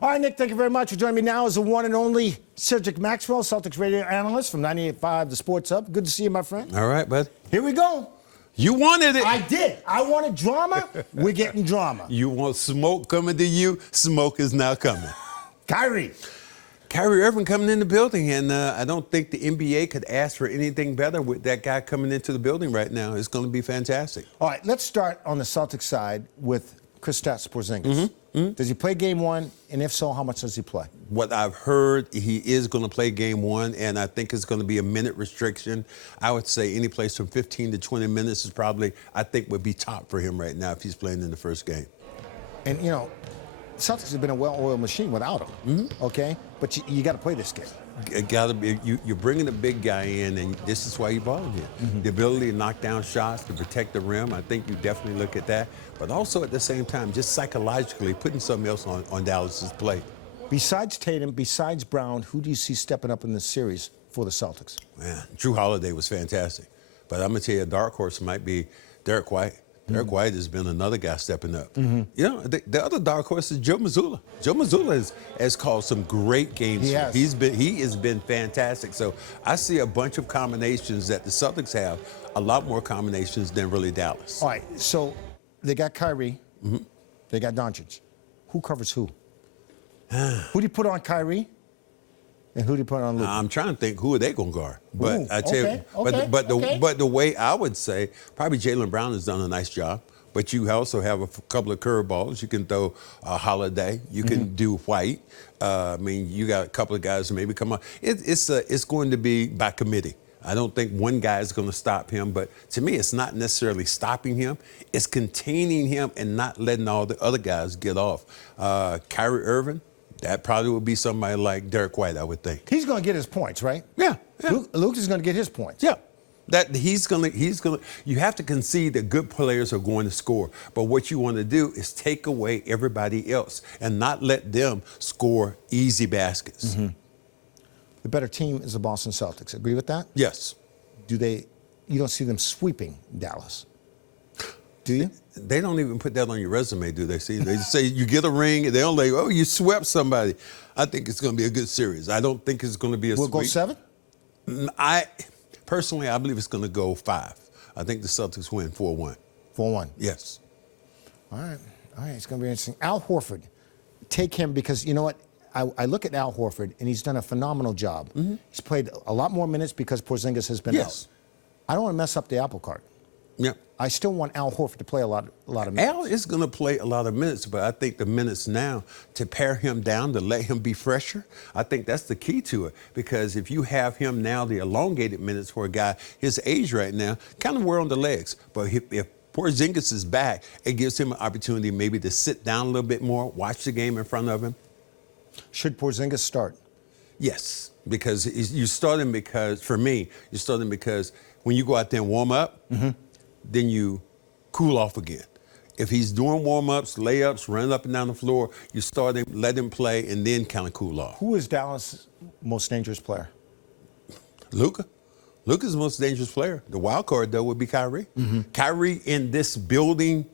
All right, Nick, thank you very much for joining me now as the one and only Cedric Maxwell, Celtics radio analyst from 98.5 The Sports Hub. Good to see you, my friend. All right, bud. Here we go. You wanted it. I did. I wanted drama. We're getting drama. You want smoke coming to you. Smoke is now coming. Kyrie Irving coming in the building, and I don't think the NBA could ask for anything better with that guy coming into the building right now. It's going to be fantastic. All right, let's start on the Celtics side with Kristaps Porzingis. Does he play game one? And if so, how much does he play? What I've heard, he is going to play game one, and I think it's going to be a minute restriction. I would say any place from 15 to 20 minutes is probably, I think, would be top for him right now if he's playing in the first game. And, you know, Celtics have been a well-oiled machine without him, okay? But you got to play this game. It gotta be. You're bringing a big guy in, and this is why you brought him here. The ability to knock down shots, to protect the rim. I think you definitely look at that. But also at the same time, just psychologically putting something else on Dallas's plate. Besides Tatum, besides Brown, who do you see stepping up in this series for the Celtics? Man, Drew Holiday was fantastic. But I'm gonna tell you, a dark horse might be Derek White. Derek White has been another guy stepping up. You know, the other dark horse is Joe Mazzulla. Joe Mazzulla has called some great games. He has. He has been fantastic. So I see a bunch of combinations that the Celtics have, a lot more combinations than really Dallas. All right, so they got Kyrie. They got Doncic. Who covers who? Who do you put on Kyrie? And who do you put on Luka? I'm trying to think who are they going to guard. But Ooh, I tell you, but the way I would say, probably Jaylen Brown has done a nice job. But you also have a couple of curveballs. You can throw a Holiday. You can do White. I mean, you got a couple of guys who maybe come on. It's going to be by committee. I don't think one guy is going to stop him. But to me, it's not necessarily stopping him. It's containing him and not letting all the other guys get off. Kyrie Irving. That probably would be somebody like Derek White, I would think. He's going to get his points, right? Yeah. Luke is going to get his points. Yeah. That he's gonna. You have to concede that good players are going to score, but what you want to do is take away everybody else and not let them score easy baskets. The better team is the Boston Celtics. Agree with that? Yes. You don't see them sweeping Dallas, do you? They don't even put that on your resume, do they? See, they just say you get a ring, and they don't like, oh, you swept somebody. I think it's going to be a good series. I don't think it's going to be a sweep. We'll go 7? Personally, I believe it's going to go 5. I think the Celtics win 4-1. 4-1. Yes. All right. It's going to be interesting. Al Horford, take him because you know what? I look at Al Horford, and he's done a phenomenal job. He's played a lot more minutes because Porzingis has been out. I don't want to mess up the apple cart. Yeah. I still want Al Horford to play a lot of minutes. Al is going to play a lot of minutes, but I think the minutes now to pare him down, to let him be fresher, I think that's the key to it. Because if you have him now, the elongated minutes for a guy his age right now, kind of wear on the legs. But if Porzingis is back, it gives him an opportunity maybe to sit down a little bit more, watch the game in front of him. Should Porzingis start? Yes, because you start him because, for me, you start him because when you go out there and warm up, then you cool off again. If he's doing warm-ups, layups, running up and down the floor, you start him, let him play, and then kind of cool off. Who is Dallas' most dangerous player? Luka. Luka's the most dangerous player. The wild card, though, would be Kyrie. Kyrie in this building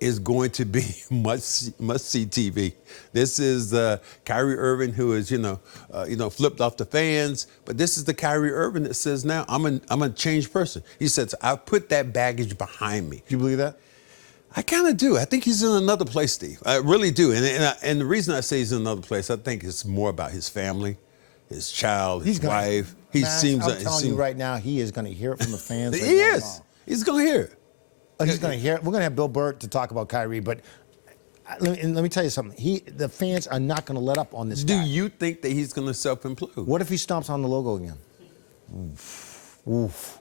is going to be must-see TV. This is Kyrie Irving, who is flipped off the fans. But this is the Kyrie Irving that says, now I'm a changed person. He says, I put that baggage behind me. Do you believe that? I kind of do. I think he's in another place, Steve. I really do. And the reason I say he's in another place, I think it's more about his family, his child, his wife. I'm telling you right now, he is going to hear it from the fans. He is. He's going to hear it. He's going to hear it. We're going to have Bill Burr to talk about Kyrie, but let me tell you something. The fans are not going to let up on this guy. Do you think that he's going to self-implode? What if he stomps on the logo again? Oof.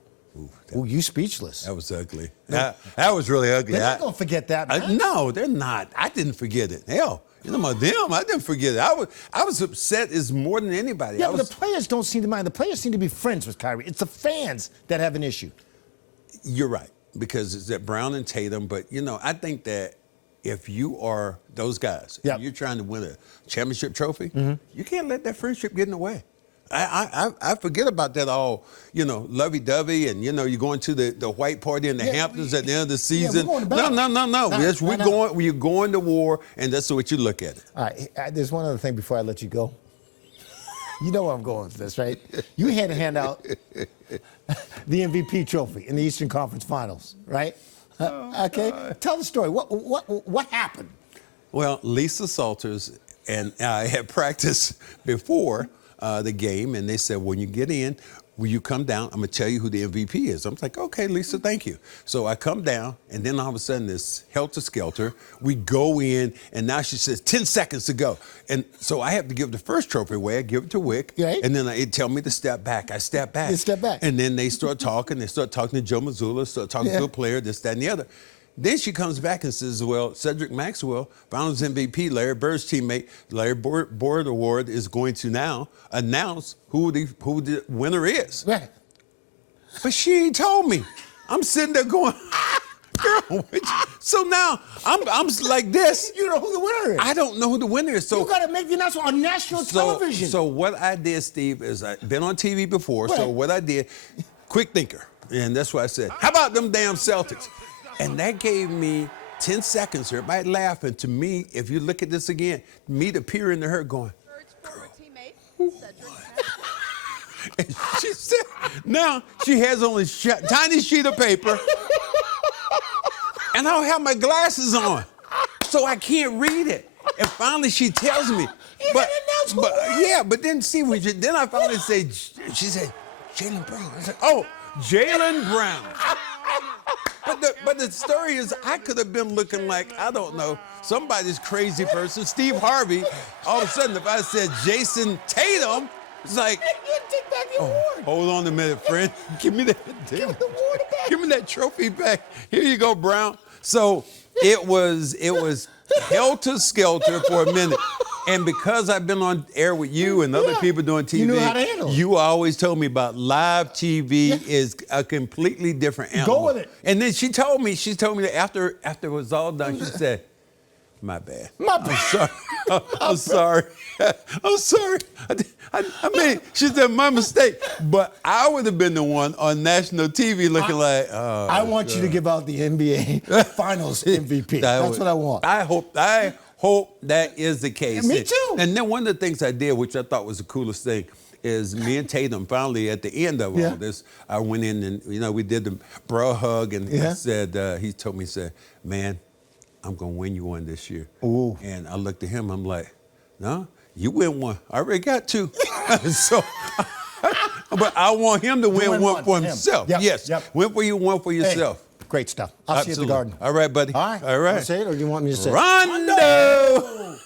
Ooh, you speechless. That was ugly. That was really ugly. They're not going to forget that, man. No, they're not. I didn't forget it. Hell, you know about them. I didn't forget it. I was upset as more than anybody. Yeah, but the players don't seem to mind. The players seem to be friends with Kyrie. It's the fans that have an issue. You're right, because it's that Brown and Tatum. But, I think that if you are those guys, if you're trying to win a championship trophy, you can't let that friendship get in the way. I forget about that all, lovey-dovey, and you're going to the white party in the Hamptons at the end of the season. We're going to No. Yes, we're going to war, and that's the way you look at it. All right, there's one other thing before I let you go. You know where I'm going with this, right? You had to hand out the MVP trophy in the Eastern Conference Finals, right? Okay, tell the story. What happened? Well, Lisa Salters and I had practiced before the game, and they said, when you get in, will you come down? I'm going to tell you who the MVP is. I'm like, okay, Lisa, thank you. So I come down, and then all of a sudden, this helter-skelter, we go in, and now she says, 10 seconds to go. And so I have to give the first trophy away. I give it to Wick, right. And then it tell me to step back. I step back. You step back. And then they start talking. They start talking to Joe Mazzulla, start talking to a player, this, that, and the other. Then she comes back and says, well, Cedric Maxwell, Finals MVP, Larry Bird's teammate, Larry Bird Award is going to now announce who the winner is. Right. But she ain't told me. I'm sitting there going, girl, so now I'm like this. You know who the winner is. I don't know who the winner is. So you got to make the announcement on national television. So what I did, Steve, is I've been on TV before. Right. So what I did, quick thinker. And that's why I said, how about them damn Celtics? And that gave me 10 seconds. Everybody laughing. To me, if you look at this again, me to peer into her going, girl, and she said, now she has only tiny sheet of paper, and I don't have my glasses on, so I can't read it. And finally, she tells me, but then see, then I finally say, she said, Jaylen Brown. I was like, oh, Jaylen Brown. But the story is, I could have been looking like, I don't know, somebody's crazy person, Steve Harvey. All of a sudden, if I said Jayson Tatum, it's like, hold on a minute, friend. Give me that. Give me that trophy back. Here you go, Brown. So it was helter-skelter for a minute. And because I've been on air with you and other people doing TV, you knew how to handle it. You always told me about live TV is a completely different animal. Go with it. And then she told me that after it was all done, she said, my bad. I'm sorry. I'm sorry. I'm sorry. I mean, she said, my mistake. But I would have been the one on national TV looking like, oh. I want you to give out the NBA Finals MVP. That's what I want. I hope that is the case. Me too. And then one of the things I did, which I thought was the coolest thing, is me and Tatum finally at the end of all this, I went in and, we did the bro hug, and I said, he told me, he said, man, I'm going to win you one this year. Ooh. And I looked at him, I'm like, no, you win one. I already got two. So, but I want him to win one for himself. Yep. Yes. Yep. Win for you, one for yourself. Hey, great stuff. I'll see you at the Garden. All right, buddy. All right. All right. Want to say it, or do you want me to say it? Rondo!